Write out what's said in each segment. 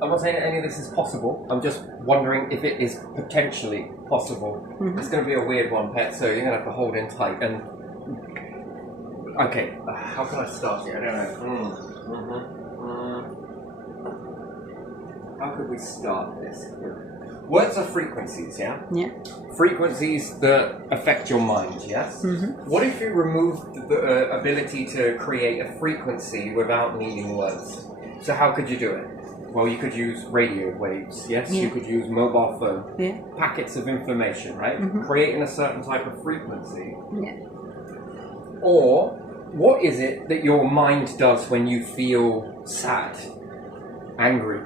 I'm not saying that any of this is possible. I'm just wondering if it is potentially possible. Mm-hmm. It's going to be a weird one, Pet, so you're going to have to hold in tight. And okay, how can I start here? I don't know. How could we start this? Words are frequencies, yeah? Yeah. Frequencies that affect your mind, yes? Mm-hmm. What if you removed the ability to create a frequency without needing words? So how could you do it? Well, you could use radio waves, yes? Yeah. You could use mobile phone. Yeah. Packets of information, right? Mm-hmm. Creating a certain type of frequency. Yeah. Or, what is it that your mind does when you feel sad, angry,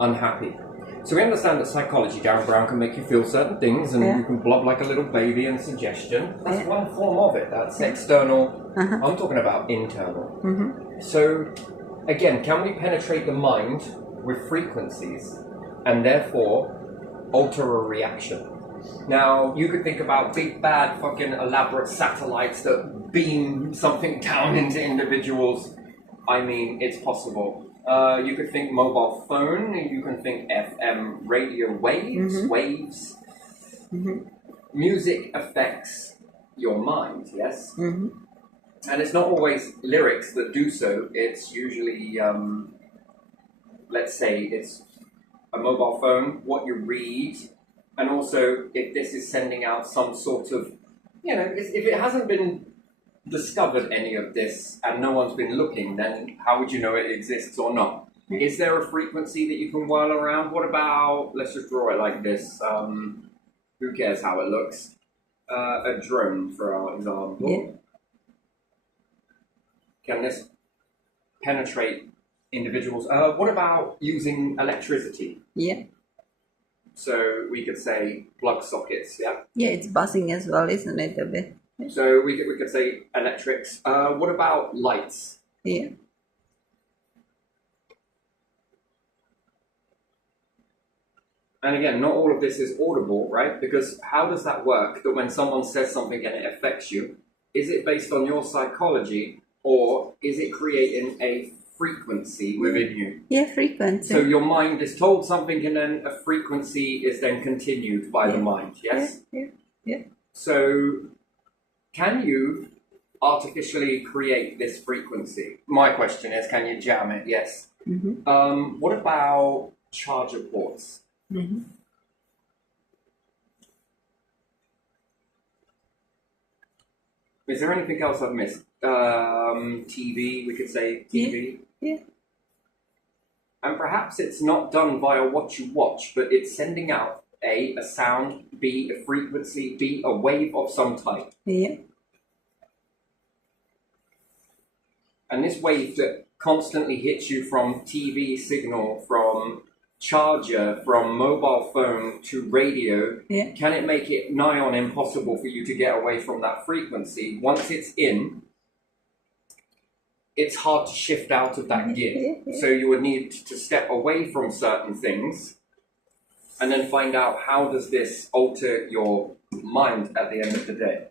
unhappy? So we understand that psychology, Darren Brown, can make you feel certain things, and you can blob like a little baby and suggestion. That's one form of it. That's external. I'm talking about internal. Mm-hmm. So, again, can we penetrate the mind with frequencies and therefore alter a reaction? Now, you could think about big, bad, fucking elaborate satellites that beam something down into individuals. I mean, it's possible. You could think mobile phone, you can think FM radio waves. Music affects your mind, yes? And it's not always lyrics that do so, it's usually, let's say it's a mobile phone, what you read, and also if this is sending out some sort of, if it hasn't been discovered any of this and no one's been looking, then how would you know it exists or not? Is there a frequency that you can whirl around? What about, let's just draw it like this, who cares how it looks? A drone, for our example. Yeah. Can this penetrate individuals? What about using electricity? Yeah. So we could say plug sockets, yeah? Yeah, it's buzzing as well, isn't it, a bit? So we could say electrics. What about lights? Yeah. And again, not all of this is audible, right? Because how does that work? That when someone says something and it affects you, is it based on your psychology or is it creating a frequency within you? Yeah, frequency. So your mind is told something and then a frequency is then continued by the mind, yes? Yeah. So can you artificially create this frequency? My question is, can you jam it? Yes. What about charger ports? Is there anything else I've missed? TV, we could say TV. Yeah. And perhaps it's not done via what you watch, but it's sending out A, a sound, B, a frequency, B, a wave of some type. Yeah. And this wave that constantly hits you from TV signal, from charger, from mobile phone to radio, can it make it nigh on impossible for you to get away from that frequency? Once it's in, it's hard to shift out of that gear. So you would need to step away from certain things and then find out how does this alter your mind at the end of the day.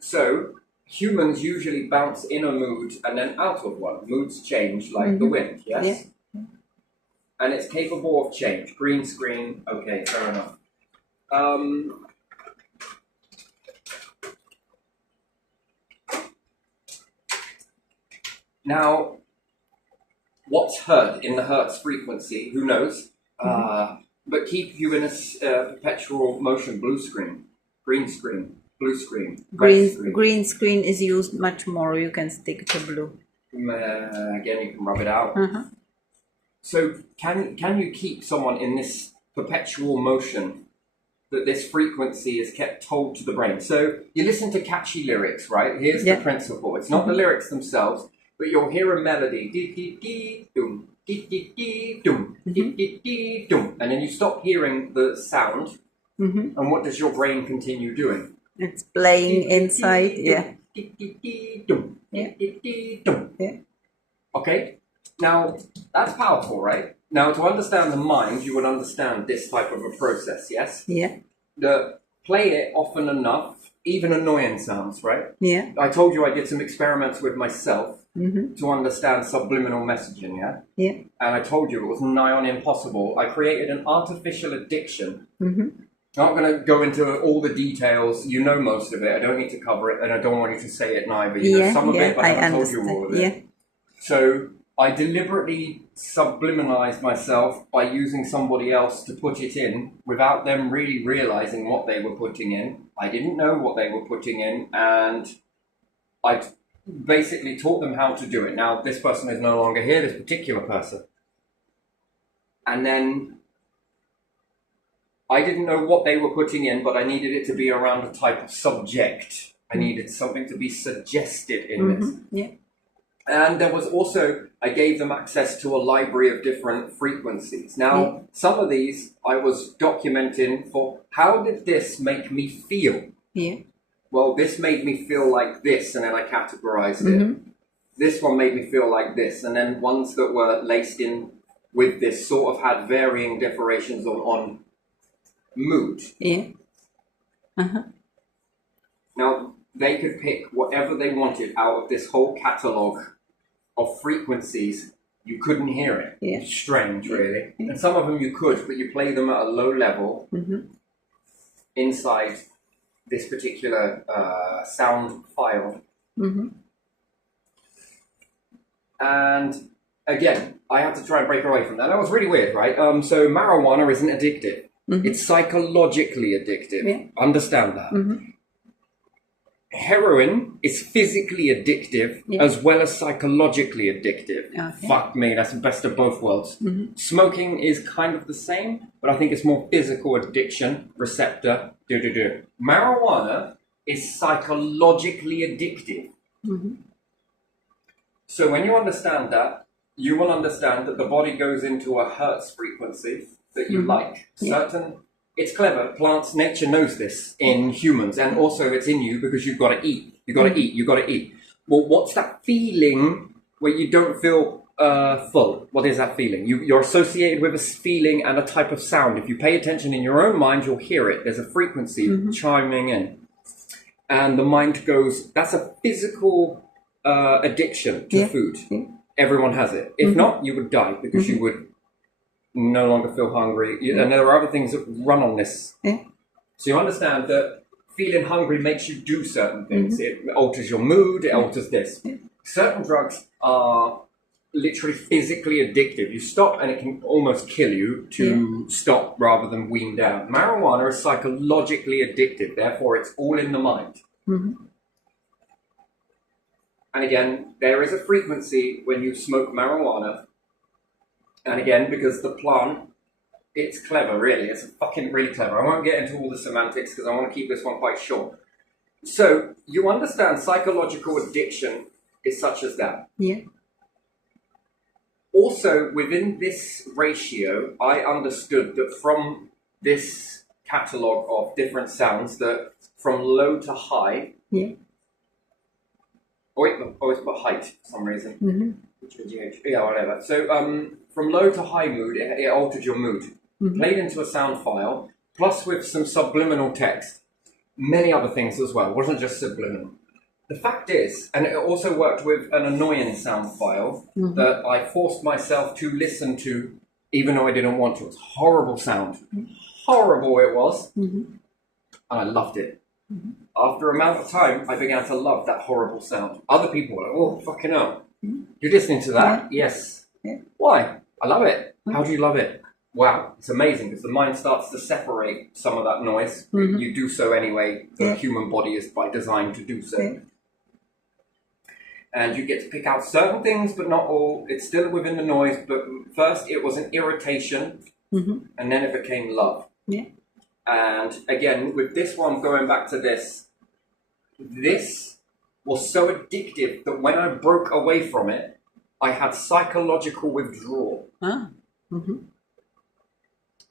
So humans usually bounce in a mood and then out of one. Moods change like the wind, yes? And it's capable of change. Green screen, okay, fair enough. Now, what's heard in the Hertz frequency? Who knows? But keep you in a perpetual motion. Blue screen, green screen, blue screen, red screen. Green screen is used much more. You can stick to blue. Again, you can rub it out. So can you keep someone in this perpetual motion that this frequency is kept told to the brain? So you listen to catchy lyrics, right? Here's the principle. It's not the lyrics themselves, but you'll hear a melody. Dee, dee, dee, doom, dee, dee, dee, doom, dee, dee, dee, doom. And then you stop hearing the sound. And what does your brain continue doing? It's playing inside, Okay? Now, that's powerful, right? Now, to understand the mind, you would understand this type of a process, yes? Yeah. Play it often enough, even annoying sounds, right? Yeah. I told you I did some experiments with myself Mm-hmm. to understand subliminal messaging, yeah? Yeah. And I told you it was nigh on impossible. I created an artificial addiction. Mm-hmm. I'm not going to go into all the details. You know most of it. I don't need to cover it, and I don't want you to say it neither. You know some of it, but I haven't told you all of it. Yeah. So I deliberately subliminalized myself by using somebody else to put it in without them really realizing what they were putting in. I didn't know what they were putting in, and I basically taught them how to do it. Now, this person is no longer here, this particular person. And then I didn't know what they were putting in, but I needed it to be around a type of subject. I needed something to be suggested in this. Yeah. And there was also, I gave them access to a library of different frequencies. Now, some of these I was documenting for how did this make me feel? Yeah. Well, this made me feel like this, and then I categorized it. This one made me feel like this, and then ones that were laced in with this sort of had varying differentiations on mood. Yeah. Uh-huh. Now, they could pick whatever they wanted out of this whole catalogue of frequencies. You couldn't hear it. Yeah. Strange, really. And some of them you could, but you play them at a low level inside this particular sound file. And again, I had to try and break away from that. That was really weird, right? So marijuana isn't addictive. It's psychologically addictive. Yeah. Understand that. Heroin is physically addictive as well as psychologically addictive. Okay. Fuck me, that's the best of both worlds. Smoking is kind of the same, but I think it's more physical addiction, receptor, Marijuana is psychologically addictive. So when you understand that, you will understand that the body goes into a hertz frequency that you like. It's clever. Plants, nature knows this in humans, and also it's in you because you've got to eat. You've got to eat. You've got to eat. Well, what's that feeling where you don't feel full? What is that feeling? You're associated with a feeling and a type of sound. If you pay attention in your own mind, you'll hear it. There's a frequency chiming in. And the mind goes, that's a physical addiction to food. Everyone has it. If not, you would die because you would no longer feel hungry. And there are other things that run on this. So you understand that feeling hungry makes you do certain things. It alters your mood, it alters this. Certain drugs are literally physically addictive. You stop and it can almost kill you to stop rather than wean down. Marijuana is psychologically addictive, therefore it's all in the mind. And again, there is a frequency when you smoke marijuana. And again, because the plant, it's clever, really. It's fucking really clever. I won't get into all the semantics because I want to keep this one quite short. So, you understand psychological addiction is such as that. Yeah. Also, within this ratio, I understood that from this catalogue of different sounds, that from low to high... always put height for some reason. Yeah, whatever. So, from low to high mood, it altered your mood. Played into a sound file, plus with some subliminal text. Many other things as well. It wasn't just subliminal. The fact is, and it also worked with an annoying sound file that I forced myself to listen to, even though I didn't want to. It was horrible sound. Horrible it was. And I loved it. After a amount of time, I began to love that horrible sound. Other people were like, oh, fucking hell. You're listening to that? Yes. Why? I love it. How do you love it? Wow, it's amazing because the mind starts to separate some of that noise. You do so anyway. The human body is by design to do so. And you get to pick out certain things, but not all. It's still within the noise, but first it was an irritation, and then it became love. And again, with this one, going back to this was so addictive that when I broke away from it, I had psychological withdrawal.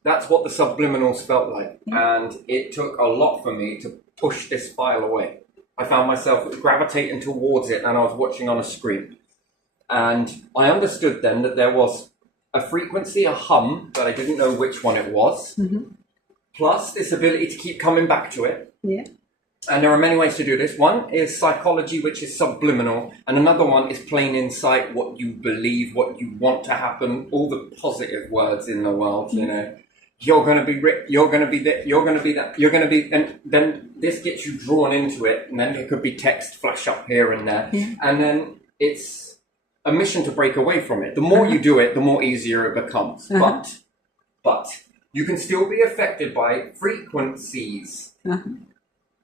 That's what the subliminals felt like. And it took a lot for me to push this file away. I found myself gravitating towards it and I was watching on a screen. And I understood then that there was a frequency, a hum, but I didn't know which one it was. Plus this ability to keep coming back to it. And there are many ways to do this. One is psychology, which is subliminal, and another one is plain insight, what you believe, what you want to happen, all the positive words in the world, you know. You're going to be rich, you're going to be that, you're going to be that, you're going to be, and then this gets you drawn into it, and then there could be text flash up here and there, and then it's a mission to break away from it. The more you do it, the more easier it becomes. But you can still be affected by frequencies.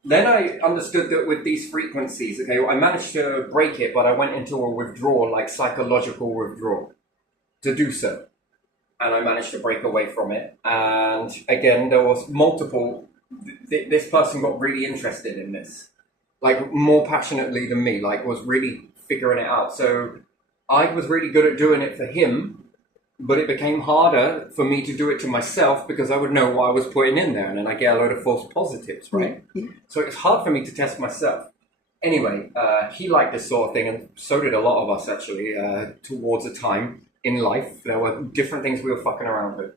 Then I understood that with these frequencies, okay, I managed to break it, but I went into a withdrawal, like psychological withdrawal, to do so. And I managed to break away from it. And again, there was multiple, this person got really interested in this, like more passionately than me, like was really figuring it out. So I was really good at doing it for him, but it became harder for me to do it to myself because I would know what I was putting in there, and then I get a load of false positives, right? So it's hard for me to test myself. Anyway, he liked this sort of thing, and so did a lot of us actually, towards a time in life. There were different things we were fucking around with.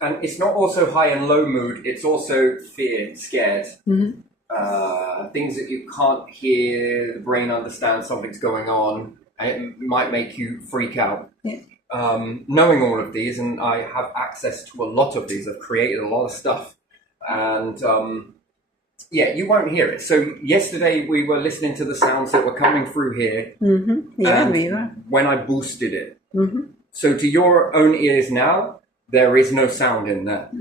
And it's not also high and low mood, it's also fear, scared. Things that you can't hear, the brain understands something's going on, and it might make you freak out. Knowing all of these, and I have access to a lot of these, I've created a lot of stuff, and yeah, you won't hear it. So yesterday we were listening to the sounds that were coming through here, Yeah, we were. when I boosted it. So to your own ears now, there is no sound in that.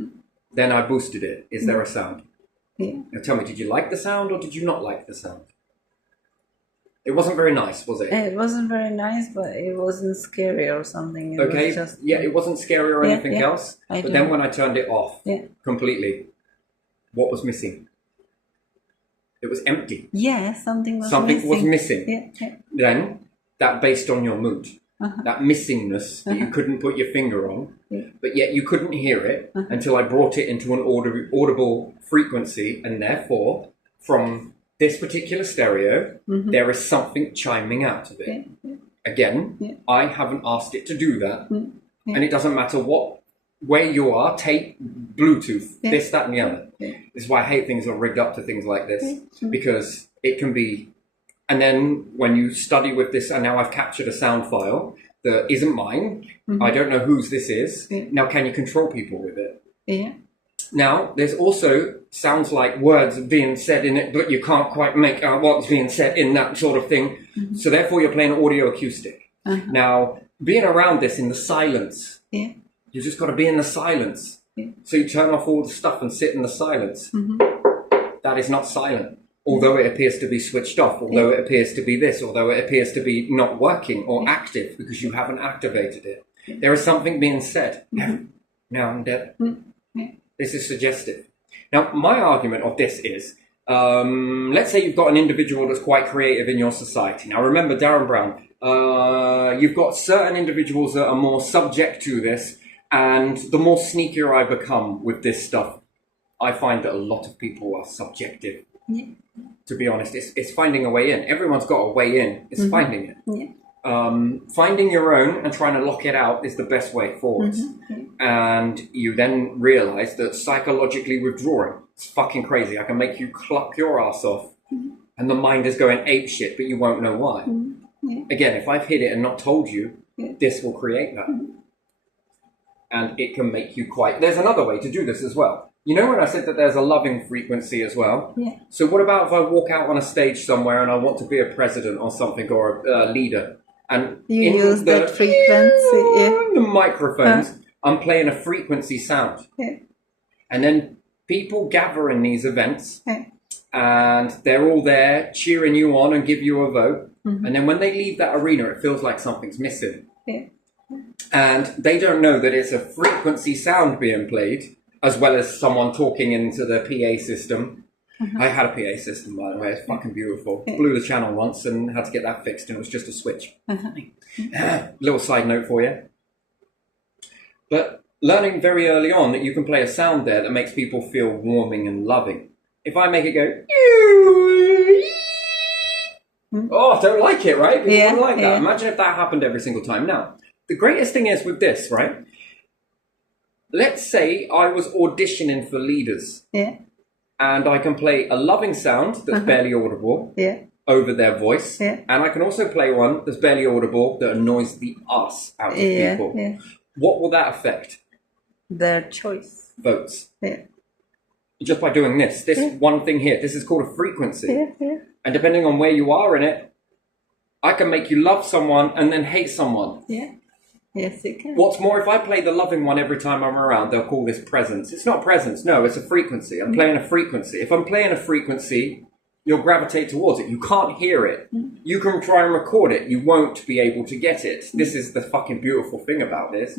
Then I boosted it. Is there a sound? Now tell me, did you like the sound or did you not like the sound? It wasn't very nice, was it? It wasn't very nice, but it wasn't scary or something. It Okay, was just, yeah, it wasn't scary or anything else. I But do. then when I turned it off completely, what was missing? It was empty. Yeah, something was Something missing. was missing. Then, that based on your mood. That missingness that you couldn't put your finger on, but yet you couldn't hear it until I brought it into an audible frequency, and therefore, from this particular stereo, there is something chiming out of it. Again, I haven't asked it to do that, and it doesn't matter where you are, tape, Bluetooth, this, that, and the other. This is why I hate things that are rigged up to things like this, because it can be. And then when you study with this, and now I've captured a sound file that isn't mine, I don't know whose this is. Now, can you control people with it? Now, there's also sounds like words being said in it, but you can't quite make out what's being said in that sort of thing. So therefore, you're playing audio acoustic. Now, being around this in the silence, you just got to be in the silence. So you turn off all the stuff and sit in the silence. That is not silent. Although it appears to be switched off, although it appears to be this, although it appears to be not working or active because you haven't activated it. There is something being said now and then. This is suggestive. Now, my argument of this is, let's say you've got an individual that's quite creative in your society. Now, remember, Darren Brown, you've got certain individuals that are more subject to this, and the more sneakier I become with this stuff, I find that a lot of people are subjective. To be honest, it's finding a way in. Everyone's got a way in. It's finding it. Finding your own and trying to lock it out is the best way forward. And you then realize that psychologically withdrawing, it's fucking crazy. I can make you cluck your ass off and the mind is going ape shit, but you won't know why. Again, if I've hid it and not told you, this will create that. And it can make you quite... There's another way to do this as well. You know when I said that there's a loving frequency as well? So what about if I walk out on a stage somewhere and I want to be a president or something, or a leader? And you use that frequency. The microphones, I'm playing a frequency sound. And then people gather in these events and they're all there cheering you on and give you a vote. And then when they leave that arena, it feels like something's missing. And they don't know that it's a frequency sound being played, as well as someone talking into the PA system. I had a PA system, by the way. It's fucking beautiful. Blew the channel once and had to get that fixed, and it was just a switch. Little side note for you. But learning very early on that you can play a sound there that makes people feel warming and loving. If I make it go... Oh, I don't like it, right? People don't like that. Imagine if that happened every single time. Now, the greatest thing is with this, right? Let's say I was auditioning for leaders. and I can play a loving sound that's barely audible over their voice, and I can also play one that's barely audible that annoys the ass out of people. What will that affect? Their choice. Votes. Just by doing this one thing here. This is called a frequency. And depending on where you are in it, I can make you love someone and then hate someone. Yes, it can. What's more, if I play the loving one every time I'm around, they'll call this presence. It's not presence, no, it's a frequency. I'm playing a frequency. If I'm playing a frequency, you'll gravitate towards it. You can't hear it. You can try and record it. You won't be able to get it. This is the fucking beautiful thing about this.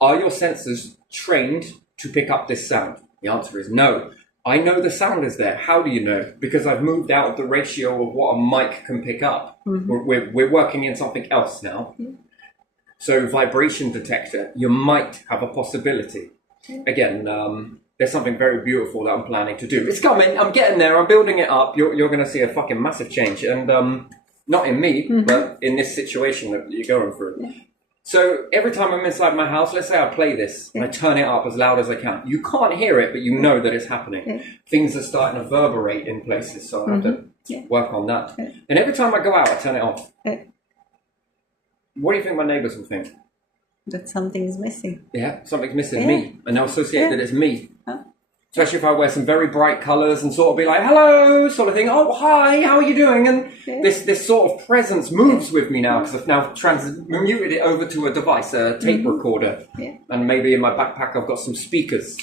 Are your sensors trained to pick up this sound? The answer is no. I know the sound is there. How do you know? Because I've moved out of the ratio of what a mic can pick up. We're working in something else now. So vibration detector, you might have a possibility. Again, there's something very beautiful that I'm planning to do. It's coming. I'm getting there. I'm building it up. You're going to see a fucking massive change. And not in me, but in this situation that you're going through. So every time I'm inside my house, let's say I play this, and I turn it up as loud as I can. You can't hear it, but you know that it's happening. Things are starting to reverberate in places, so I have to work on that. And every time I go out, I turn it off. What do you think my neighbours will think? That something's missing. Yeah, something's missing me. And they'll associate that it's me. Especially if I wear some very bright colours and sort of be like, hello, sort of thing. Oh, hi, how are you doing? And this sort of presence moves with me now because I've now transmuted it over to a device, a tape recorder. And maybe in my backpack I've got some speakers.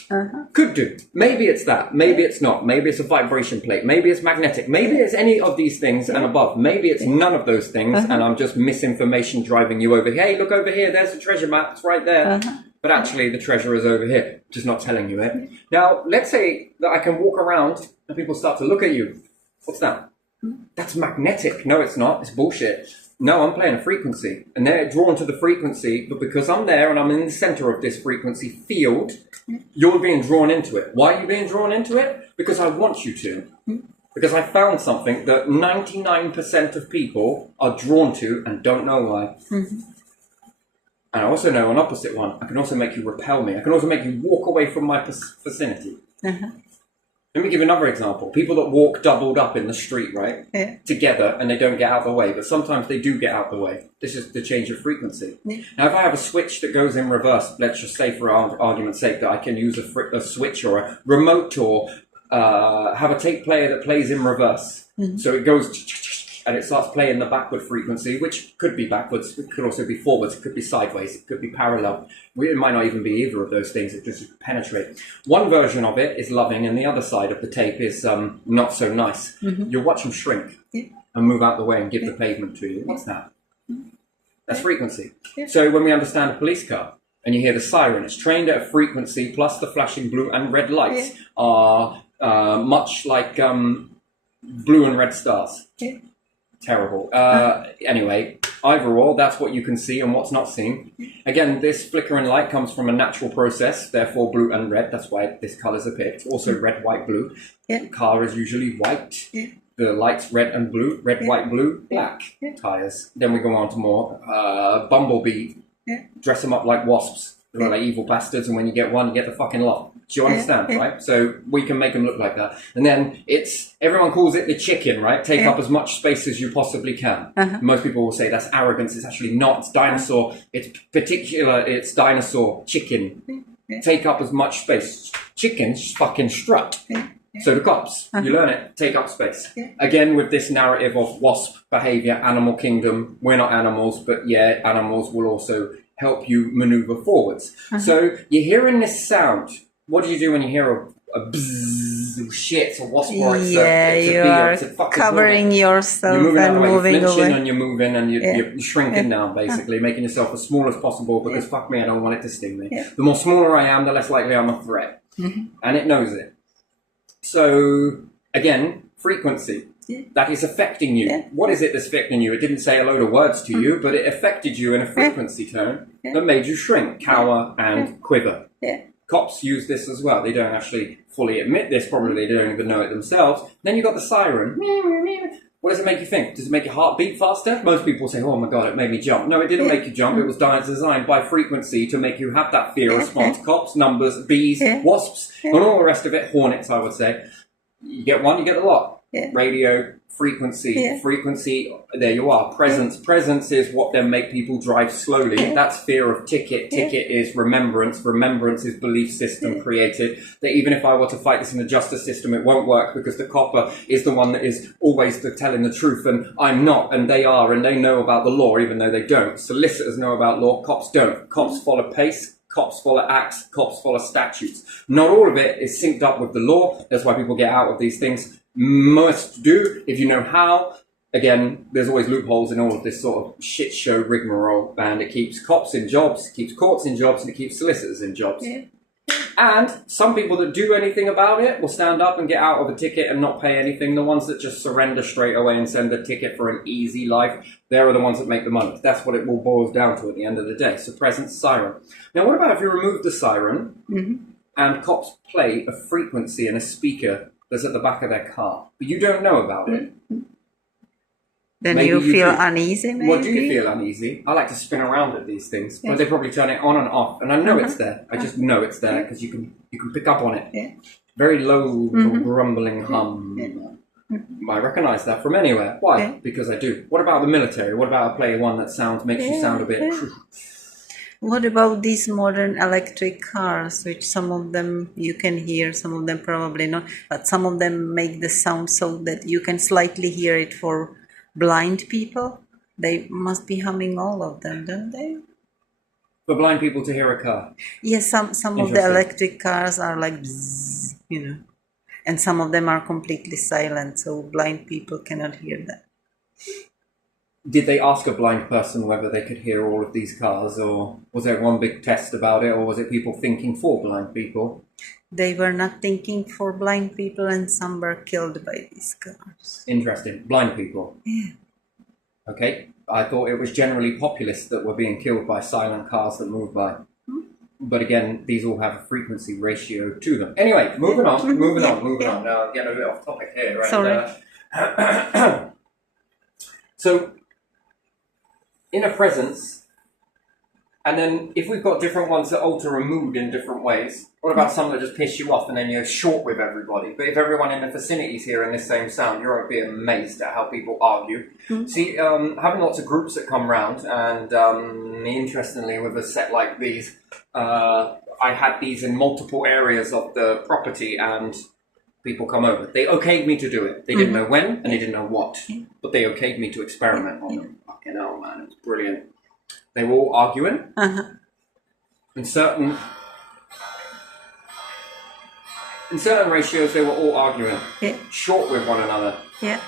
Could do. Maybe it's that. Maybe it's not. Maybe it's a vibration plate. Maybe it's magnetic. Maybe it's any of these things and above. Maybe it's none of those things and I'm just misinformation driving you over here. Hey, look over here. There's the treasure map. It's right there. But actually, the treasure is over here, just not telling you it. Now, let's say that I can walk around and people start to look at you. What's that? That's magnetic. No, it's not. It's bullshit. No, I'm playing a frequency. And they're drawn to the frequency, but because I'm there and I'm in the center of this frequency field, you're being drawn into it. Why are you being drawn into it? Because I want you to. Because I found something that 99% of people are drawn to and don't know why. And I also know an opposite one. I can also make you repel me. I can also make you walk away from my vicinity. Let me give you another example. People that walk doubled up in the street, right? Together, and they don't get out of the way. But sometimes they do get out of the way. This is the change of frequency. Now, if I have a switch that goes in reverse, let's just say for argument's sake that I can use a switch or a remote or have a tape player that plays in reverse. So it goes... and it starts playing the backward frequency, which could be backwards, it could also be forwards, it could be sideways, it could be parallel. It might not even be either of those things, it just penetrates. One version of it is loving, and the other side of the tape is not so nice. You'll watch them shrink and move out the way and give the pavement to you. What's that? That's frequency. So when we understand a police car, and you hear the siren, it's trained at a frequency, plus the flashing blue and red lights are much like blue and red stars. Terrible. Anyway, either or, that's what you can see and what's not seen. Again, this flickering light comes from a natural process, therefore blue and red. That's why this colours are picked. Also red, white, blue. The car is usually white. The light's red and blue. Red, white, blue, black tyres. Then we go on to more bumblebee. Dress them up like wasps. They're like evil bastards, and when you get one, you get the fucking lot. Do you understand, right? So we can make them look like that. And then everyone calls it the chicken, right? Take up as much space as you possibly can. Most people will say that's arrogance. It's actually not. It's dinosaur. It's dinosaur chicken. Take up as much space. Chickens fucking strut. So the cops, you learn it, take up space. Again, with this narrative of wasp behavior, animal kingdom. We're not animals, but yeah, animals will also help you maneuver forwards. So you're hearing this sound. What do you do when you hear a bzzz, shit, a wasp or it's you're covering yourself and moving away. And you're moving and you're shrinking down, basically, making yourself as small as possible because fuck me, I don't want it to sting me. The more smaller I am, the less likely I'm a threat. And it knows it. So, again, frequency. That is affecting you. What is it that's affecting you? It didn't say a load of words to you, but it affected you in a frequency tone that made you shrink, cower, and quiver. Cops use this as well. They don't actually fully admit this. Probably they don't even know it themselves. Then you've got the siren. When What does it make you think? Does it make your heart beat faster? Most people say, oh my god, it made me jump. No, it didn't make you jump. It was designed by frequency to make you have that fear response. Cops, numbers, bees, wasps, and all the rest of it. Hornets, I would say. You get one, you get a lot. Radio, frequency, frequency, there you are. Presence is what then make people drive slowly. That's fear of ticket. Ticket is remembrance. Remembrance is belief system created. That even if I were to fight this in the justice system, it won't work because the copper is the one that is always telling the truth, and I'm not, and they are, and they know about the law even though they don't. Solicitors know about law, cops don't. Cops follow pace. Cops follow acts, cops follow statutes. Not all of it is synced up with the law. That's why people get out of these things. Must do, if you know how. Again, there's always loopholes in all of this sort of shit show rigmarole, and it keeps cops in jobs, keeps courts in jobs, and it keeps solicitors in jobs. And some people that do anything about it will stand up and get out of a ticket and not pay anything. The ones that just surrender straight away and send a ticket for an easy life, they're the ones that make the money. That's what it all boils down to at the end of the day. So presence, siren. Now what about if you remove the siren and cops play a frequency and a speaker that's at the back of their car, but you don't know about it? Then maybe you feel uneasy, maybe? What do you feel uneasy? I like to spin around at these things, but they probably turn it on and off, and I know it's there. I just know it's there because you can pick up on it. Very low, grumbling hum. I recognise that from anywhere. Why? Because I do. What about the military? What about I play one that makes you sound a bit... What about these modern electric cars, which some of them you can hear, some of them probably not, but some of them make the sound so that you can slightly hear it for blind people? They must be humming all of them, don't they? For blind people to hear a car? Yes, some of the electric cars are like bzzz, and some of them are completely silent, so blind people cannot hear that. Did they ask a blind person whether they could hear all of these cars, or was there one big test about it, or was it people thinking for blind people? They were not thinking for blind people, and some were killed by these cars. Interesting. Blind people? Yeah. Okay. I thought it was generally populists that were being killed by silent cars that moved by. But again, these all have a frequency ratio to them. Anyway, moving on. Now, I'm getting a bit off topic here. Right? Sorry. So, inner presence, and then if we've got different ones that alter a mood in different ways, what about some that just piss you off and then you're short with everybody? But if everyone in the vicinity is hearing the same sound, you'll be amazed at how people argue. See, having lots of groups that come round, and interestingly with a set like these, I had these in multiple areas of the property, and people come over. They okayed me to do it. They didn't know when, and they didn't know what, but they okayed me to experiment on them. Fucking hell, man, it's brilliant. They were all arguing. In certain ratios, they were all arguing. Short with one another. And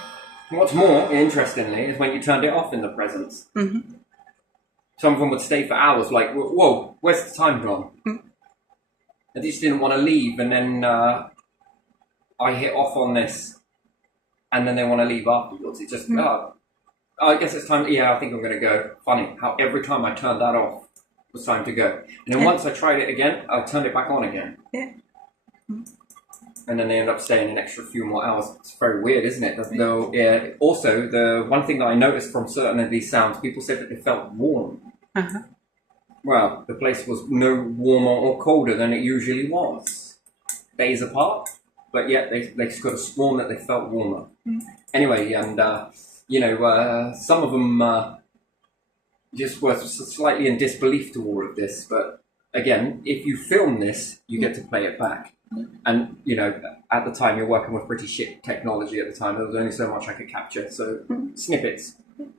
what's more, interestingly, is when you turned it off in the presence. Some of them would stay for hours, like, whoa, where's the time gone? They just didn't want to leave, and then I hit off on this, and then they want to leave afterwards. It just, I guess it's time. Yeah, I think I'm going to go. Funny how every time I turned that off, it was time to go. And then once I tried it again, I turned it back on again. And then they end up staying an extra few more hours. It's very weird, isn't it? Though, yeah. Also, the one thing that I noticed from certain of these sounds, people said that they felt warm. Well, the place was no warmer or colder than it usually was. Days apart, but yet they could have sworn that they felt warmer. Anyway, and some of them just were slightly in disbelief to all of this. But again, if you film this, you get to play it back. And, at the time, you're working with pretty shit technology at the time. There was only so much I could capture. So, snippets. And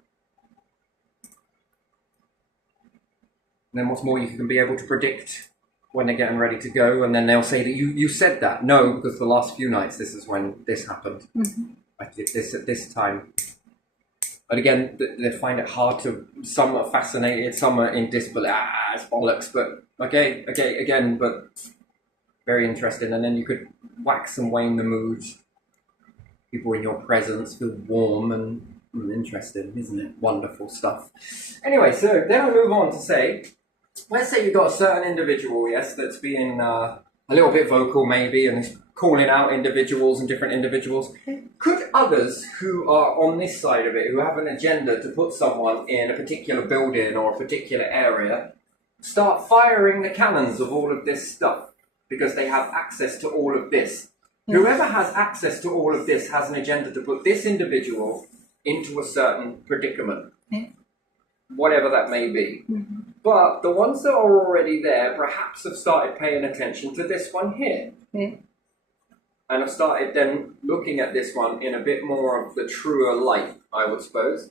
then what's more, you can be able to predict when they're getting ready to go. And then they'll say that you said that. No, because the last few nights, this is when this happened. I did this at this time. But again, they find it hard to... Some are fascinated, some are in disbelief. It's bollocks. But, okay, again, but... Very interesting, and then you could wax and wane the mood. People in your presence feel warm and interesting, isn't it? Wonderful stuff. Anyway, so then I move on to say, let's say you've got a certain individual, yes, that's being a little bit vocal maybe, and is calling out individuals and different individuals. Could others who are on this side of it, who have an agenda to put someone in a particular building or a particular area, start firing the cannons of all of this stuff because they have access to all of this? Whoever has access to all of this has an agenda to put this individual into a certain predicament, whatever that may be. But the ones that are already there perhaps have started paying attention to this one here. And have started then looking at this one in a bit more of the truer light, I would suppose.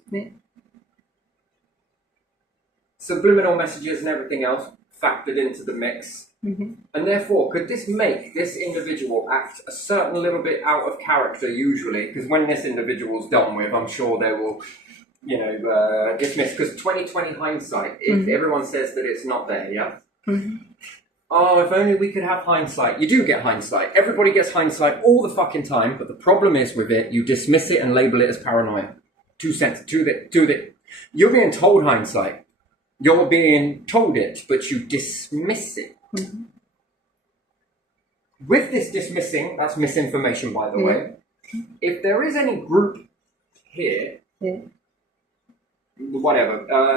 Subliminal messages and everything else factored into the mix. And therefore, could this make this individual act a certain little bit out of character usually? Because when this individual's done with, I'm sure they will, dismiss. Because 2020 hindsight, if everyone says that it's not there, yeah? Oh, if only we could have hindsight. You do get hindsight. Everybody gets hindsight all the fucking time, but the problem is with it, you dismiss it and label it as paranoia. You're being told hindsight. You're being told it, but you dismiss it. With this dismissing, that's misinformation, by the way. If there is any group here,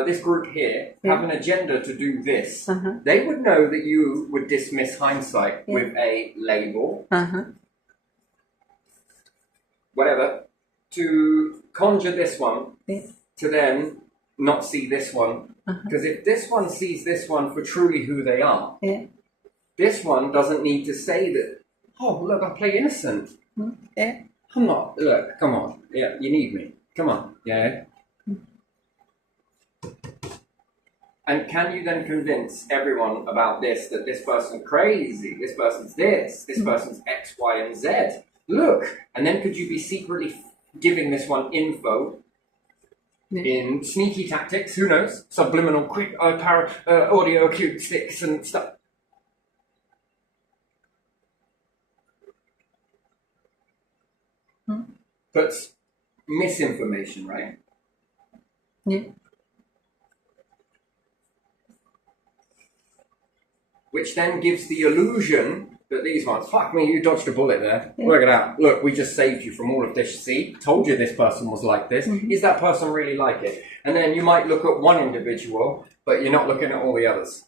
this group here have an agenda to do this, they would know that you would dismiss hindsight with a label, whatever, to conjure this one, to then not see this one. Because if this one sees this one for truly who they are, this one doesn't need to say that, oh, look, I play innocent. I'm not, look, come on. Yeah, you need me. Come on. Yeah. And can you then convince everyone about this, that this person's crazy, this person's this person's X, Y, and Z? Look. And then could you be secretly giving this one info in sneaky tactics, who knows, subliminal, quick audio acoustics and stuff. But misinformation, right? Which then gives the illusion that these ones, fuck me, you dodged a bullet there. Work it out. Look, we just saved you from all of this. See, told you this person was like this. Is that person really like it? And then you might look at one individual, but you're not looking at all the others.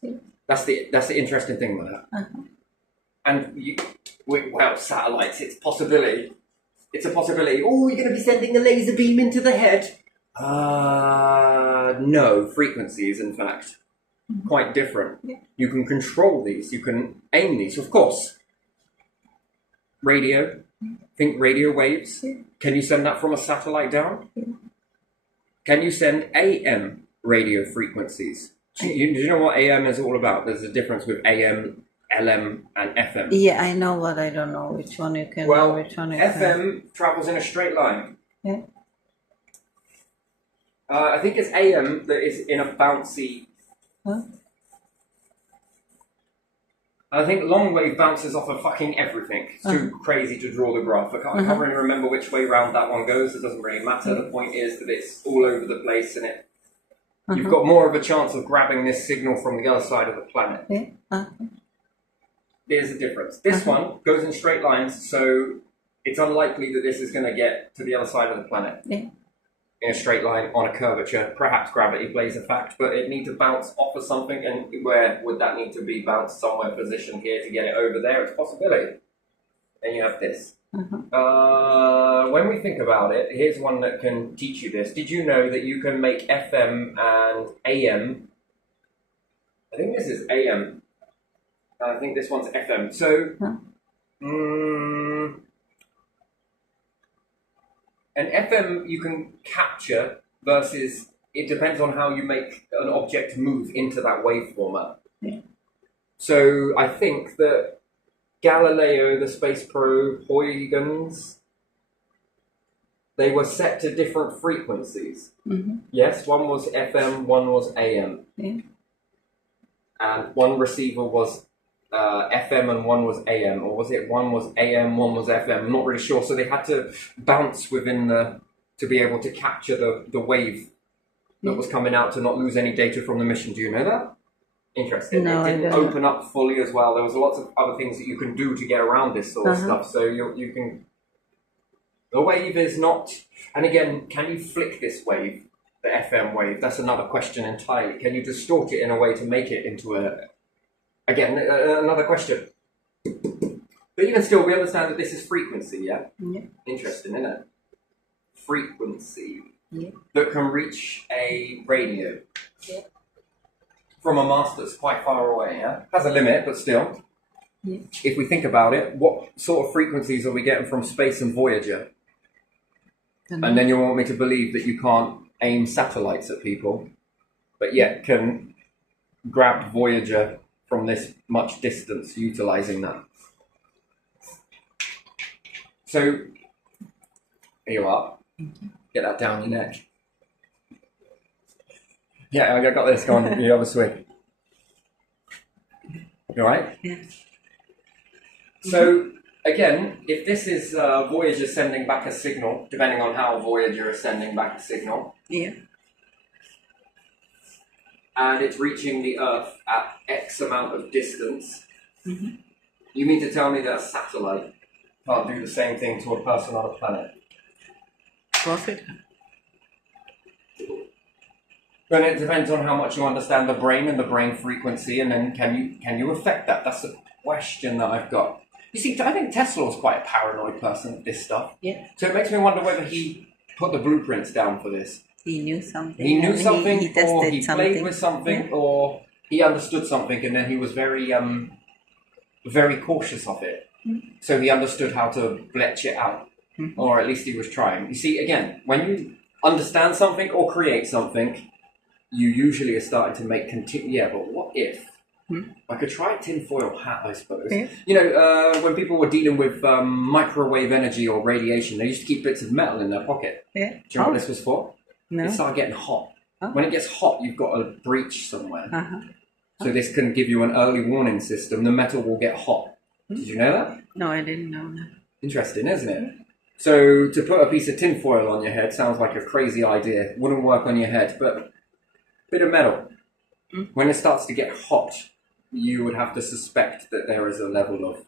That's the interesting thing with that. And satellites, it's a possibility. Oh, you're going to be sending a laser beam into the head? No, frequencies, in fact. Quite different. You can control these, you can aim these, of course. Radio, think radio waves. Can you send that from a satellite down? Can you send AM radio frequencies? Do you know what AM is all about? There's a difference with AM, LM, and FM. Yeah, I know, but I don't know which one you can. Well, which one you FM travels in a straight line. can. I think it's AM that is in a bouncy. I think long wave bounces off of fucking everything. It's too crazy to draw the graph. I can't really remember which way round that one goes. It doesn't really matter. The point is that it's all over the place, and you've got more of a chance of grabbing this signal from the other side of the planet. There's a difference. This one goes in straight lines, so it's unlikely that this is going to get to the other side of the planet. In a straight line on a curvature. Perhaps gravity plays a fact, but it needs to bounce off of something, and where would that need to be bounced? Somewhere positioned here to get it over there. It's a possibility. Then you have this. When we think about it, here's one that can teach you this. Did you know that you can make FM and AM? I think this is AM. I think this one's FM. So, an FM you can capture versus it depends on how you make an object move into that wave format. So I think that Galileo, the space probe, Huygens, they were set to different frequencies. Yes, one was FM, one was AM. And one receiver was FM and one was AM, or was it one was AM, one was FM? I'm not really sure. So they had to bounce within to be able to capture the wave that was coming out to not lose any data from the mission. Do you know that? Interesting. No, It I didn't don't. open up fully as well. There was lots of other things that you can do to get around this sort of stuff. So you can. The wave is not. And again, can you flick this wave, the FM wave? That's another question entirely. Can you distort it in a way to make it into a? Again, another question. But even still, we understand that this is frequency. Yeah. Yeah. Interesting, isn't it? Frequency. Yeah. That can reach a radio. Yeah. From a mast that's quite far away, yeah? Has a limit, but still. Yeah. If we think about it, what sort of frequencies are we getting from space and Voyager? And then you want me to believe that you can't aim satellites at people, but yet can grab Voyager from this much distance, utilizing that. So, here you are. Get that down your neck. Yeah, I got this. Go on, you have a swig. You alright? Yeah. So, again, if this is Voyager sending back a signal, depending on how Voyager is sending back a signal, Yeah. and it's reaching the Earth at X amount of distance, you mean to tell me that a satellite can't do the same thing to a person on a planet? Profit. But it depends on how much you understand the brain and the brain frequency, and then can you affect that? That's the question that I've got. You see, I think Tesla was quite a paranoid person with this stuff. Yeah. So it makes me wonder whether he put the blueprints down for this. He knew something. He knew something, He or tested he something. played with something, Yeah. or he understood something, and then he was very, very cautious of it. So he understood how to bletch it out, or at least he was trying. You see, again, when you understand something or create something, you usually are starting to make yeah, but what if? I could try a tinfoil hat, I suppose. Yeah. You know, when people were dealing with microwave energy or radiation, they used to keep bits of metal in their pocket. Yeah. Do you know what this was for? No. It started getting hot. Oh. When it gets hot, you've got a breach somewhere. Uh-huh. So this can give you an early warning system. The metal will get hot. Did you know that? No, I didn't know that. Interesting, isn't it? So to put a piece of tinfoil on your head sounds like a crazy idea. Wouldn't work on your head, but a bit of metal. When it starts to get hot, you would have to suspect that there is a level of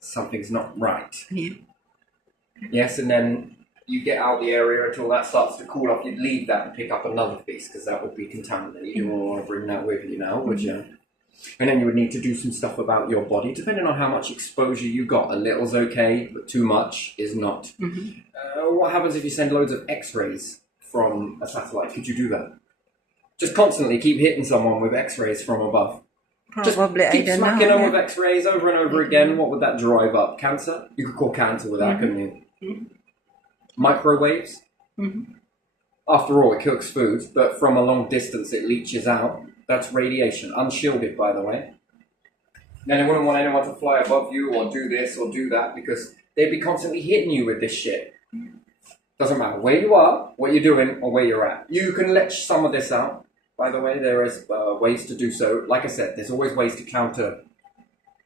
something's not right. Yeah. Yes, and then you get out the area until that starts to cool off. You'd leave that and pick up another piece because that would be contaminated. You wouldn't want to bring that with you now, would you? And then you would need to do some stuff about your body, depending on how much exposure you got. A little's okay, but too much is not. What happens if you send loads of X-rays from a satellite? Could you do that? Just constantly keep hitting someone with X-rays from above. Probably, Just I keep don't smacking know. them with X-rays over and over again. What would that drive up? Cancer? You could call cancer with that, couldn't you? Microwaves? After all, it cooks food, but from a long distance it leaches out. That's radiation, unshielded, by the way. Then they wouldn't want anyone to fly above you or do this or do that because they'd be constantly hitting you with this shit. Doesn't matter where you are, what you're doing, or where you're at. You can let some of this out. By the way, there is ways to do so. Like I said, there's always ways to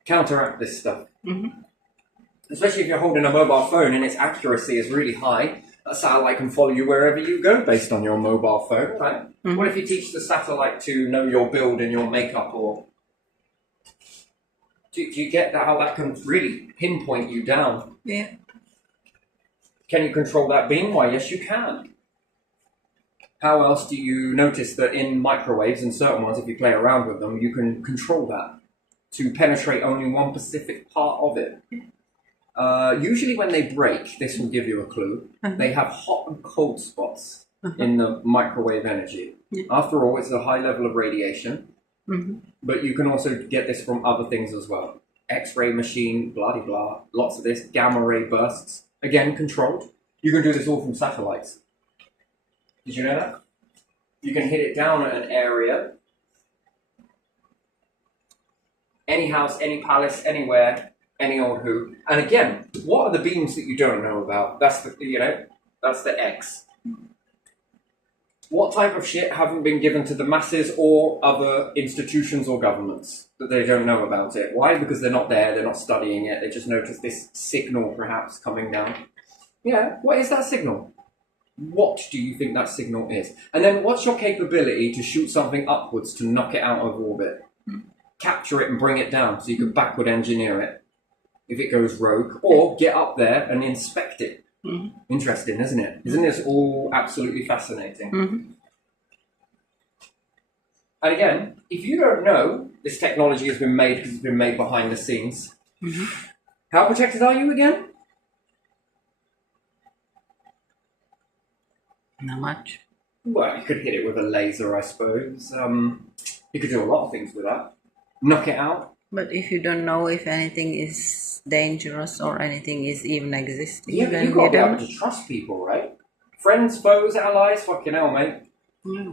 counteract this stuff. Especially if you're holding a mobile phone and its accuracy is really high. A satellite can follow you wherever you go based on your mobile phone, right? What if you teach the satellite to know your build and your makeup, or do you get that? How that can really pinpoint you down? Yeah. Can you control that beam? Why, yes, you can. How else do you notice that in microwaves and certain ones, if you play around with them, you can control that to penetrate only one specific part of it? Usually when they break, this will give you a clue, they have hot and cold spots in the microwave energy. After all, it's a high level of radiation, but you can also get this from other things as well. X-ray machine, blah-de-blah, lots of this, gamma ray bursts, again, controlled. You can do this all from satellites. Did you know that? You can hit it down at an area, any house, any palace, anywhere, any old who. And again, what are the beams that you don't know about? That's the X. What type of shit haven't been given to the masses or other institutions or governments that they don't know about it? Why? Because they're not there, they're not studying it, they just notice this signal perhaps coming down. Yeah, what is that signal? What do you think that signal is? And then what's your capability to shoot something upwards to knock it out of orbit? capture it and bring it down, so you could backward engineer it if it goes rogue, or get up there and inspect it. Mm-hmm. Interesting, isn't it? Isn't this all absolutely fascinating? Mm-hmm. And again, if you don't know this technology has been made because it's been made behind the scenes, Mm-hmm. how protected are you again? Not much. Well, you could hit it with a laser, I suppose. You could do a lot of things with that. Knock it out. But if you don't know if anything is dangerous or anything is even existing, Yeah, then you've got to you be able don't. to trust people, right? Friends, foes, allies, fucking hell, mate. Yeah.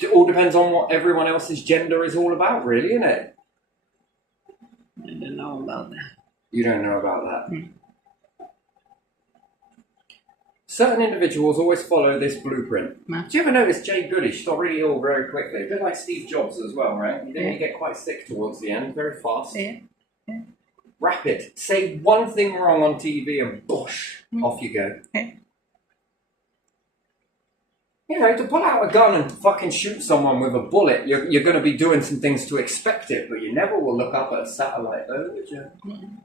It all depends on what everyone else's gender is all about, really, isn't it? I don't know about that. You don't know about that. Mm. Certain individuals always follow this blueprint. Mm. Do you ever notice Jay Goodish got really ill very quickly? A bit like Steve Jobs as well, right? He didn't get quite sick towards the end, very fast. Yeah. Rapid. Say one thing wrong on TV and bosh, off you go. Yeah. You know, to pull out a gun and fucking shoot someone with a bullet, you're going to be doing some things to expect it, but you never will look up at a satellite, though, would you? Mm.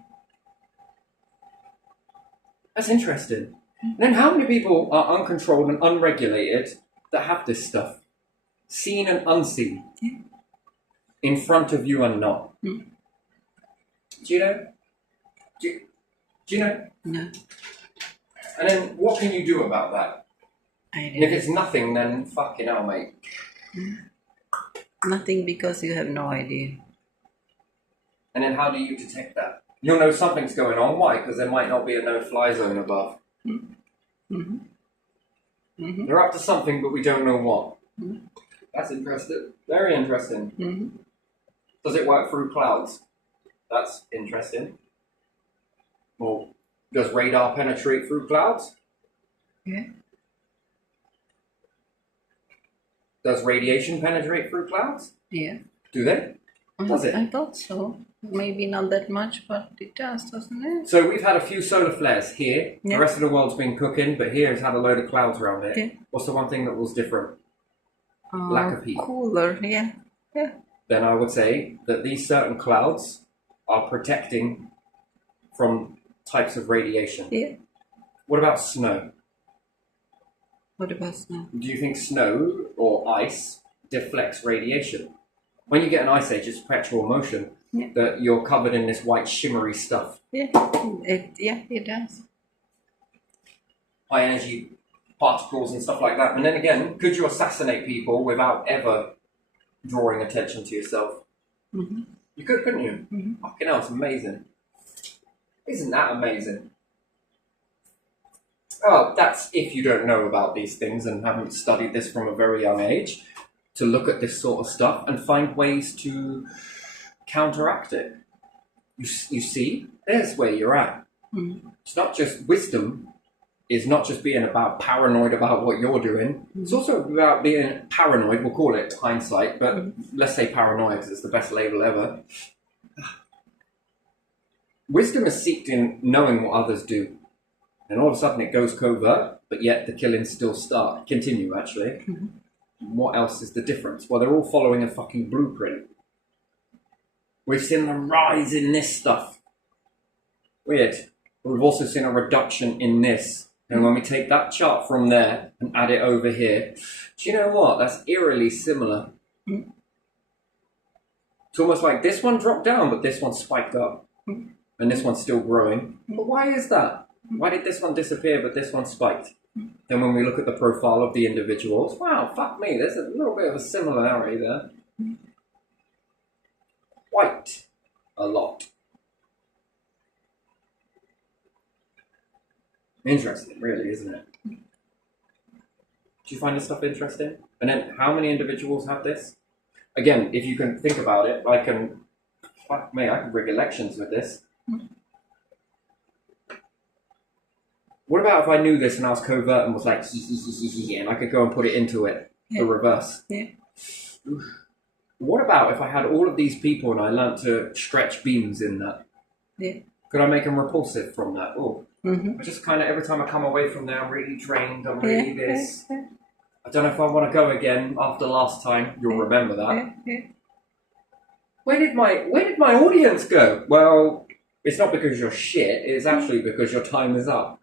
That's interesting. And then how many people are uncontrolled and unregulated that have this stuff? Seen and unseen. Yeah. In front of you and not. Mm. Do you know? Do you know? No, And then what can you do about that? I And if don't. it's nothing, then fucking hell, mate. Nothing, because you have no idea. And then how do you detect that? You'll know something's going on. Why? Because there might not be a no-fly zone above. Mm-hmm. Mm-hmm. They're up to something, but we don't know what. Mm-hmm. That's interesting. Very interesting. Mm-hmm. Does it work through clouds? That's interesting. Well, does radar penetrate through clouds? Yeah. Does radiation penetrate through clouds? Yeah. Do they? Does it? I thought so. Maybe not that much, but it does, doesn't it? So we've had a few solar flares here. Yeah. The rest of the world's been cooking, but here it's had a load of clouds around it. Yeah. What's the one thing that was different? Lack of heat. Cooler, yeah. Yeah. Then I would say that these certain clouds are protecting from types of radiation. Yeah. What about snow? What about snow? Do you think snow or ice deflects radiation? When you get an ice age, it's perpetual motion. Yeah. That you're covered in this white shimmery stuff. Yeah. It does. High energy particles and stuff like that. And then again, could you assassinate people without ever drawing attention to yourself? Mm-hmm. You could, couldn't you? Mm-hmm. Fucking hell, it's amazing. Isn't that amazing? Oh, that's if you don't know about these things and haven't studied this from a very young age, to look at this sort of stuff and find ways to counteract it. You see, there's where you're at. Mm-hmm. It's not just wisdom, is not just being about paranoid about what you're doing. It's also about being paranoid, we'll call it hindsight, but let's say paranoid because it's the best label ever. Wisdom is seeked in knowing what others do. And all of a sudden it goes covert, but yet the killings still continue actually. Mm-hmm. What else is the difference? Well, they're all following a fucking blueprint. We've seen a rise in this stuff. Weird. But we've also seen a reduction in this. And when we take that chart from there and add it over here, do you know what? That's eerily similar. Mm. It's almost like this one dropped down, but this one spiked up. Mm. And this one's still growing. But why is that? Why did this one disappear, but this one spiked? Then when we look at the profile of the individuals, wow, fuck me, there's a little bit of a similarity there. Quite a lot. Interesting, really, isn't it? Do you find this stuff interesting? And then how many individuals have this? Again, if you can think about it, I can rig elections with this. What about if I knew this and I was covert and was like, and I could go and put it into it, the reverse? Yeah. What about if I had all of these people and I learnt to stretch beams in that? Yeah. Could I make them repulsive from that? Oh, Mm-hmm. I just kind of, every time I come away from there, I'm really trained, I'm really this. Yeah. I don't know if I want to go again after last time. You'll remember that. Yeah. Where did my audience go? Well, it's not because you're shit. It's actually because your time is up.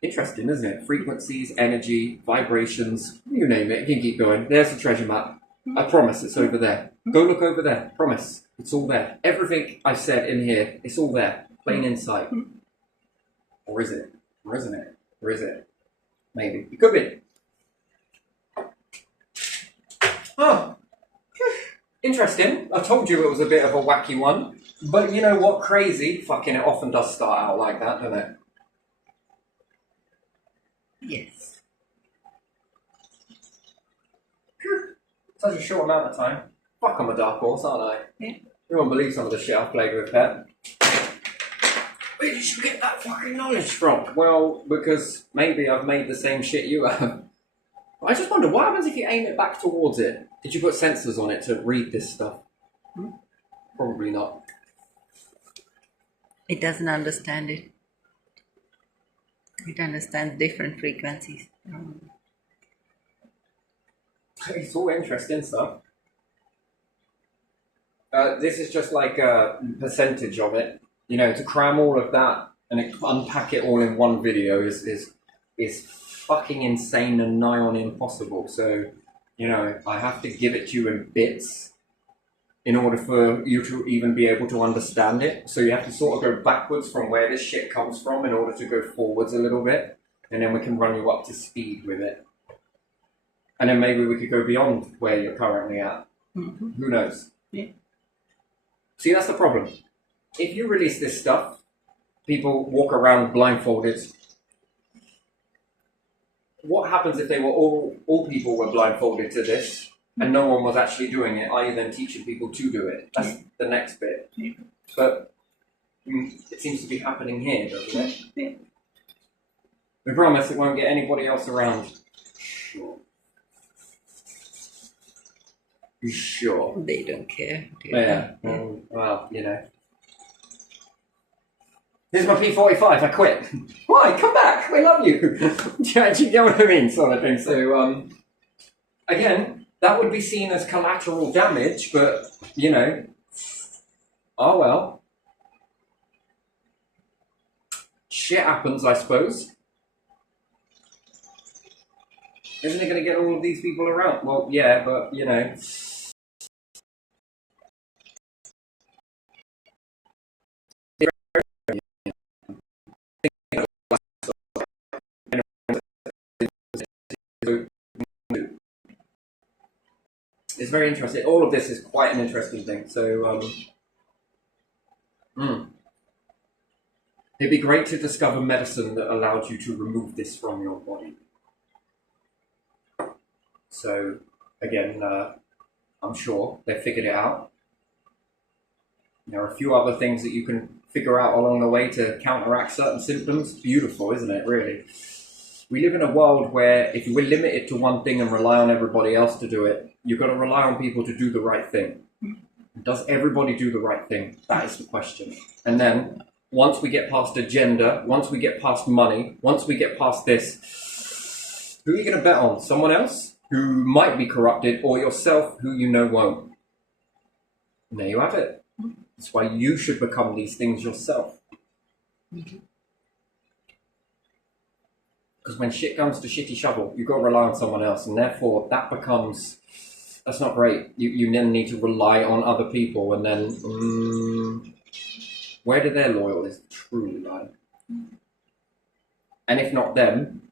Interesting, isn't it? Frequencies, energy, vibrations, you name it. You can keep going. There's the treasure map. I promise it's over there. Go look over there. Promise. It's all there. Everything I said in here, it's all there. Plain in sight. Or is it? Or isn't it? Or is it? Maybe. It could be. Oh. Interesting. I told you it was a bit of a wacky one. But you know what? Crazy. Fucking it often does start out like that, doesn't it? Yes. Such a short amount of time. Fuck, I'm a dark horse, aren't I? Yeah. You won't believe some of the shit I've played with, Pet. Where did you get that fucking knowledge from? Well, because maybe I've made the same shit you have. I just wonder, what happens if you aim it back towards it? Did you put sensors on it to read this stuff? Probably not. It doesn't understand it. It understands different frequencies. It's all interesting stuff. This is just like a percentage of it. You know, to cram all of that and unpack it all in one video is fucking insane and nigh on impossible. So, you know, I have to give it to you in bits in order for you to even be able to understand it. So you have to sort of go backwards from where this shit comes from in order to go forwards a little bit. And then we can run you up to speed with it. And then maybe we could go beyond where you're currently at. Who knows? Yeah. See, that's the problem. If you release this stuff, people walk around blindfolded. What happens if they were all people were blindfolded to this and no one was actually doing it, i.e. then teaching people to do it? That's the next bit. Yeah. But it seems to be happening here, doesn't it? Yeah. We promise it won't get anybody else around. Sure. You sure? They don't care. Yeah. Well, you know. Here's my P45, I quit. Why? Come back, we love you. Do you know what I mean? Sort of thing. So, again, that would be seen as collateral damage, but, you know, oh well. Shit happens, I suppose. Isn't it going to get all of these people around? Well, yeah, but, you know. It's very interesting. All of this is quite an interesting thing. So, it'd be great to discover medicine that allowed you to remove this from your body. So, again, I'm sure they figured it out. There are a few other things that you can figure out along the way to counteract certain symptoms. Beautiful, isn't it, really? We live in a world where if we're limited to one thing and rely on everybody else to do it, you've got to rely on people to do the right thing. Does everybody do the right thing? That is the question. And then, once we get past agenda, once we get past money, once we get past this, who are you going to bet on? Someone else who might be corrupted, or yourself who you know won't? And there you have it. That's why you should become these things yourself. Because when shit comes to shitty shovel, you've got to rely on someone else, and therefore that becomes, that's not great. You then need to rely on other people, and then where do their loyalties truly lie? And if not them,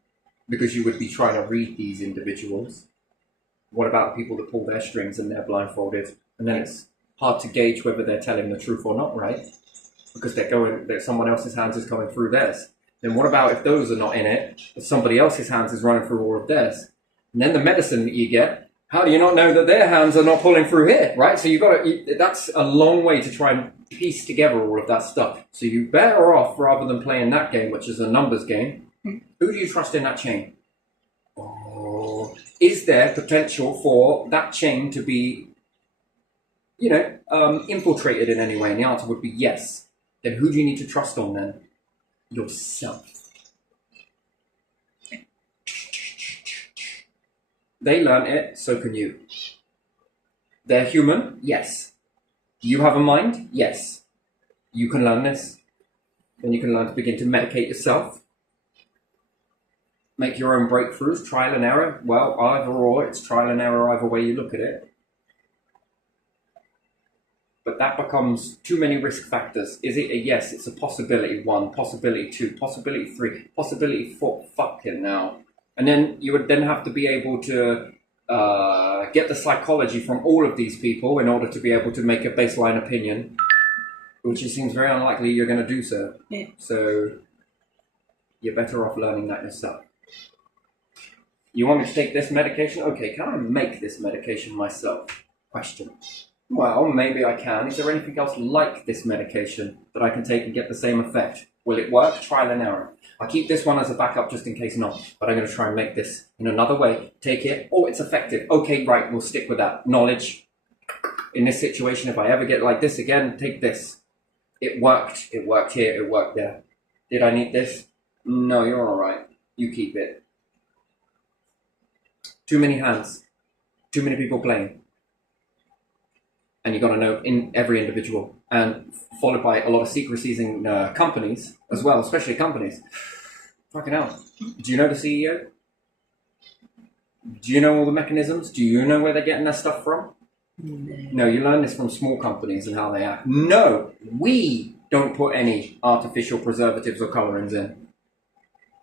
because you would be trying to read these individuals, what about the people that pull their strings and they're blindfolded? And then it's hard to gauge whether they're telling the truth or not, right? Because someone else's hands is coming through theirs. Then what about if those are not in it, but somebody else's hands is running through all of theirs? And then the medicine that you get, how do you not know that their hands are not pulling through here, right? So that's a long way to try and piece together all of that stuff. So you're better off, rather than playing that game, which is a numbers game, who do you trust in that chain? Oh, is there potential for that chain to be, infiltrated in any way? And the answer would be yes. Then who do you need to trust on then? Yourself. They learn it, so can you. They're human, yes. You have a mind, yes. You can learn this. Then you can learn to begin to medicate yourself. Make your own breakthroughs, trial and error. Well, either or, it's trial and error either way you look at it. But that becomes too many risk factors. Is it a yes? It's a possibility 1, possibility 2, possibility 3, possibility 4. Fucking now. And then you would then have to be able to get the psychology from all of these people in order to be able to make a baseline opinion, which it seems very unlikely you're going to do so. Yeah. So you're better off learning that yourself. You want me to take this medication? Okay, can I make this medication myself? Question. Well, maybe I can. Is there anything else like this medication that I can take and get the same effect? Will it work? Trial and error. I'll keep this one as a backup just in case not, but I'm going to try and make this in another way. Take it. Oh, it's effective. Okay, right, we'll stick with that. Knowledge. In this situation, if I ever get like this again, take this. It worked. It worked here. It worked there. Did I need this? No, you're all right. You keep it. Too many hands. Too many people playing. And you got to know in every individual, and followed by a lot of secrecies in companies as well, especially companies. Fucking hell. Do you know the CEO? Do you know all the mechanisms? Do you know where they're getting their stuff from? No, you learn this from small companies and how they act. No, we don't put any artificial preservatives or colorings in.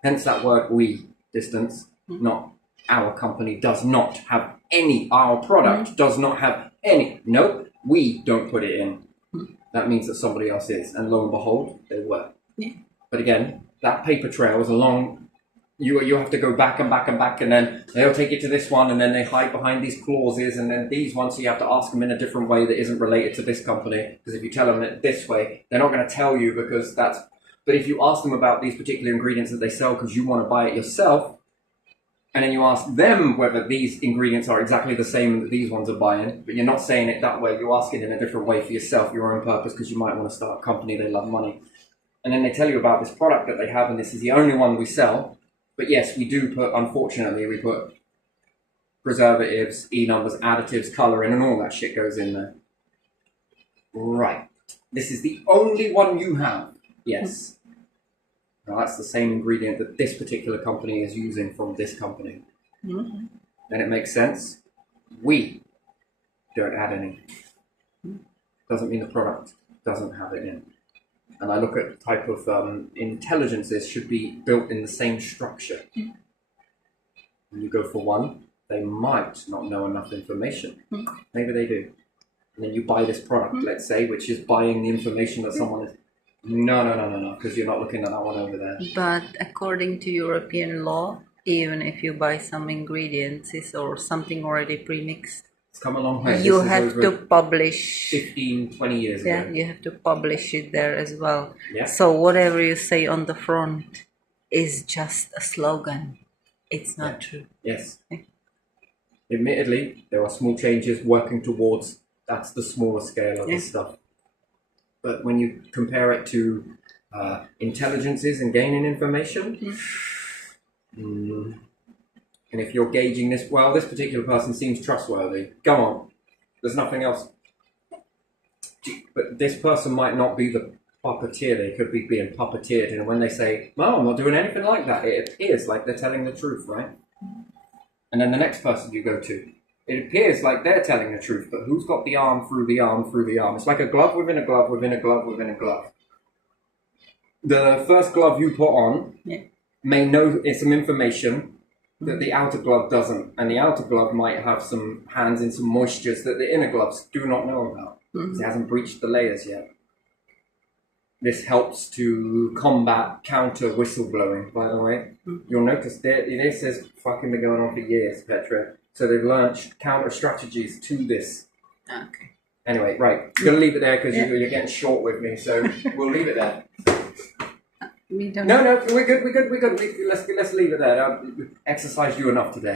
Hence that word we, distance, not our company does not have any, our product does not have any. Nope. We don't put it in. That means that somebody else is. And lo and behold, they were. Yeah. But again, that paper trail is a long... You have to go back and back and back, and then they'll take you to this one, and then they hide behind these clauses, and then these ones, so you have to ask them in a different way that isn't related to this company. Because if you tell them it this way, they're not going to tell you because that's... But if you ask them about these particular ingredients that they sell because you want to buy it yourself, and then you ask them whether these ingredients are exactly the same that these ones are buying, but you're not saying it that way, you're asking in a different way for yourself, your own purpose, because you might want to start a company, they love money. And then they tell you about this product that they have, and this is the only one we sell. But yes, we do put, unfortunately, we put preservatives, E-numbers, additives, colouring, and all that shit goes in there. Right. This is the only one you have. Yes. Now that's the same ingredient that this particular company is using from this company. Mm-hmm. Then it makes sense. We don't add any. Doesn't mean the product doesn't have it in. And I look at the type of intelligences should be built in the same structure. Mm. When you go for one, they might not know enough information. Mm. Maybe they do. And then you buy this product, let's say, which is buying the information that someone is... No, because you're not looking at that one over there. But according to European law, even if you buy some ingredients or something already premixed, it's come a long way. You have to publish 15, 20 years ago. Yeah, you have to publish it there as well. Yeah. So whatever you say on the front is just a slogan. It's not true. Yes. Okay. Admittedly, there are small changes working towards, that's the smaller scale of this stuff. But when you compare it to intelligences and gaining information, and if you're gauging this, well, this particular person seems trustworthy. Go on. There's nothing else. But this person might not be the puppeteer. They could be being puppeteered. And when they say, no, I'm not doing anything like that, it appears like they're telling the truth, right? And then the next person you go to, it appears like they're telling the truth, but who's got the arm through the arm through the arm? It's like a glove within a glove within a glove within a glove. The first glove you put on may know some information that the outer glove doesn't, and the outer glove might have some hands in some moistures that the inner gloves do not know about, because it hasn't breached the layers yet. This helps to combat counter whistleblowing, by the way. You'll notice that this has fucking been going on for years, Petra. So they've learned counter strategies to this. Okay. Anyway, right. I'm going to leave it there because you're getting short with me, so we'll leave it there. We don't No, we're good. Let's leave it there. I've exercised you enough today.